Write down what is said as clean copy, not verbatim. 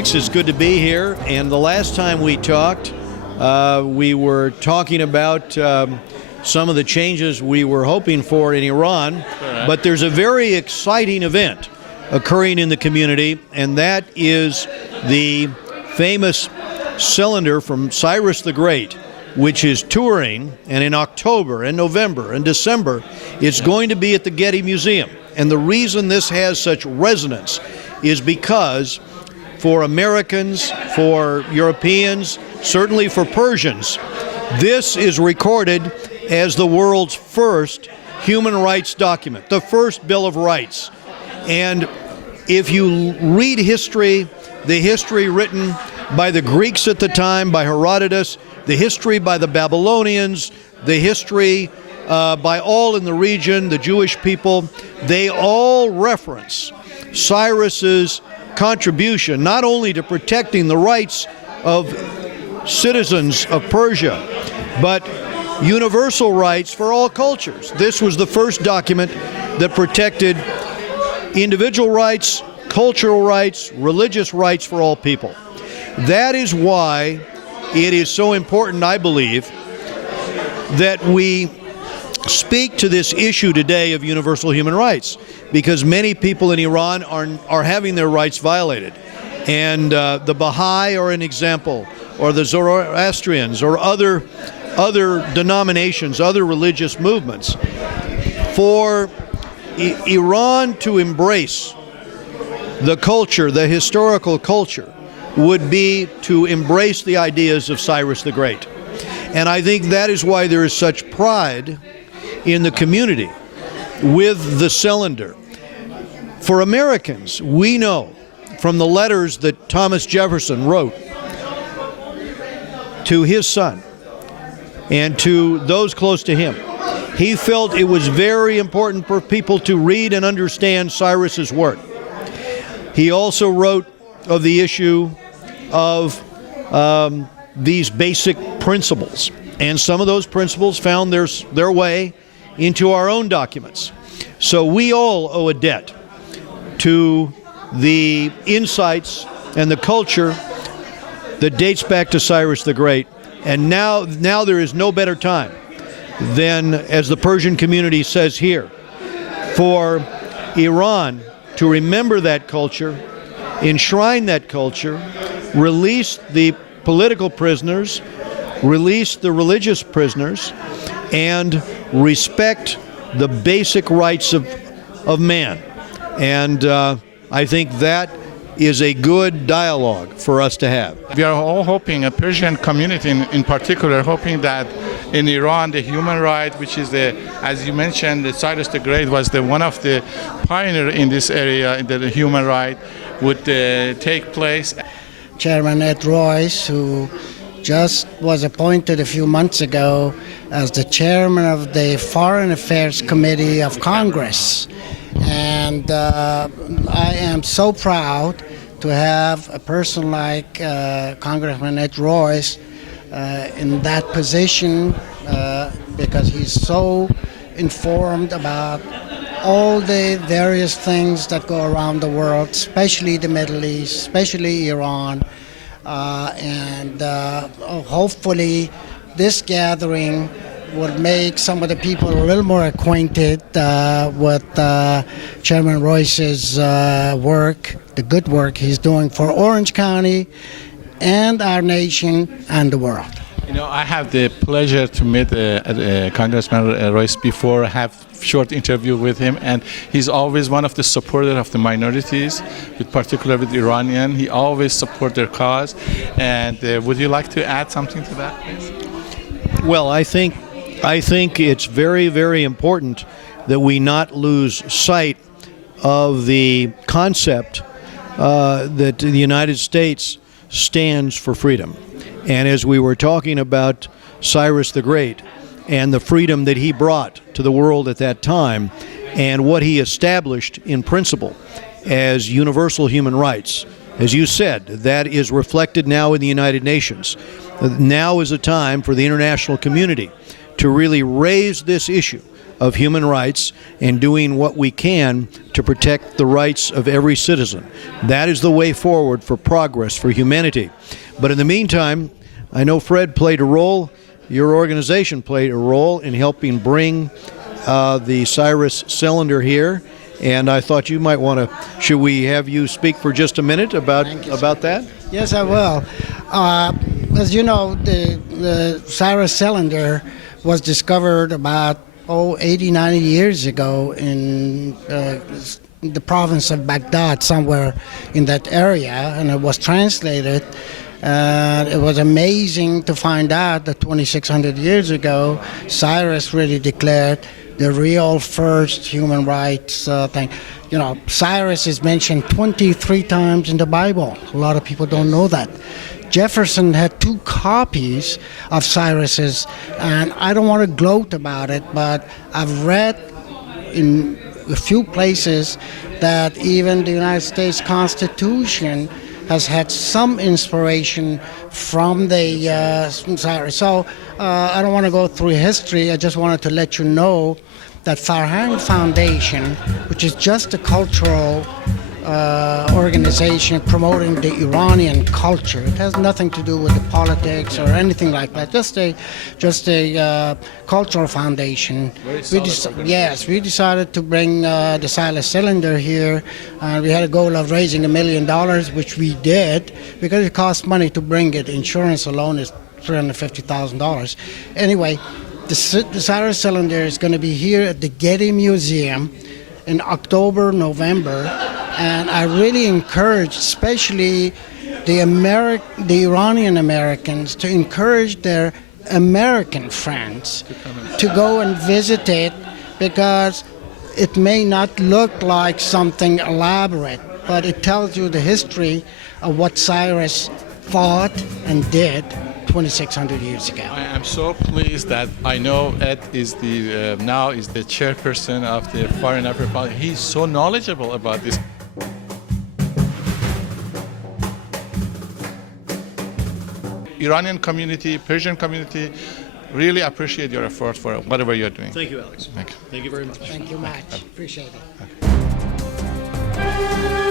Alex, it's good to be here. And the last time we talked, we were talking about some of the changes we were hoping for in Iran. Correct. But there's a very exciting event occurring in the community, and that is the famous cylinder from Cyrus the Great, which is touring, and in October and November and December, it's going to be at the Getty Museum. And the reason this has such resonance is because for Americans, for Europeans, certainly for Persians, this is recorded as the world's first human rights document, the first Bill of Rights. And if you read history, the history written by the Greeks at the time, by Herodotus, the history by the Babylonians, the history by all in the region, the Jewish people, they all reference Cyrus's contribution not only to protecting the rights of citizens of Persia, but universal rights for all cultures. This was the first document that protected individual rights, cultural rights, religious rights for all people. That is why it is so important, I believe, that we speak to this issue today of universal human rights, because many people in Iran are having their rights violated. And the Baha'i are an example, or the Zoroastrians, or other denominations, other religious movements. For Iran to embrace the culture, the historical culture, would be to embrace the ideas of Cyrus the Great. And I think that is why there is such pride in the community with the cylinder. For Americans, we know from the letters that Thomas Jefferson wrote to his son and to those close to him, he felt it was very important for people to read and understand Cyrus's work. He also wrote of the issue of these basic principles, and some of those principles found their way into our own documents. So we all owe a debt to the insights and the culture that dates back to Cyrus the Great. And now there is no better time than, as the Persian community says here, for Iran to remember that culture, enshrine that culture, release the political prisoners, release the religious prisoners, and respect the basic rights of man. And I think that is a good dialogue for us to have. We are all hoping, a Persian community in particular, hoping that in Iran the human right, which is as you mentioned, Cyrus the Great was one of the pioneers in this area, in the human right, would take place. Chairman Ed Royce, who just was appointed a few months ago as the chairman of the Foreign Affairs Committee of Congress. And I am so proud to have a person like Congressman Ed Royce in that position because he's so informed about all the various things that go around the world, especially the Middle East, especially Iran. And hopefully this gathering will make some of the people a little more acquainted with Chairman Royce's work, the good work he's doing for Orange County and our nation and the world. You know, I have the pleasure to meet Congressman Royce before, have short interview with him, and he's always one of the supporters of the minorities, with particular with Iranian. He always support their cause. And would you like to add something to that, please? Well, I think it's very, very important that we not lose sight of the concept that the United States stands for freedom. And as we were talking about Cyrus the Great and the freedom that he brought to the world at that time and what he established in principle as universal human rights, as you said, that is reflected now in the United Nations. Now is a time for the international community to really raise this issue of human rights and doing what we can to protect the rights of every citizen. That is the way forward for progress for humanity. But in the meantime, I know Fred played a role, your organization played a role in helping bring the Cyrus cylinder here. And I thought you might want to, should we have you speak for just a minute about that? Yes, I will. As you know, the Cyrus cylinder was discovered about 80, 90 years ago in the province of Baghdad, somewhere in that area, and it was translated. It was amazing to find out that 2,600 years ago, Cyrus really declared the real first human rights thing. You know, Cyrus is mentioned 23 times in the Bible. A lot of people don't know that. Jefferson had 2 copies of Cyrus's, and I don't want to gloat about it, but I've read in a few places that even the United States Constitution has had some inspiration from the Cyrus. So I don't want to go through history. I just wanted to let you know that Farhang Foundation, which is just a cultural organization promoting the Iranian culture. It has nothing to do with the politics or anything like that. Just a cultural foundation. Yes, we decided to bring the Cyrus cylinder here. We had a goal of raising $1 million, which we did, because it costs money to bring it. Insurance alone is $350,000. Anyway, the Cyrus cylinder is going to be here at the Getty Museum in October, November, and I really encourage, especially the Iranian Americans, to encourage their American friends to go and visit it, because it may not look like something elaborate, but it tells you the history of what Cyrus thought and did 2,600 years ago. I am so pleased that I know Ed is the now is the chairperson of the Foreign Affairs Policy. He's so knowledgeable about this. Iranian community, Persian community, really appreciate your effort for whatever you're doing. Thank you, Alex. Thank you. Thank you very much. Thank you much. Appreciate it.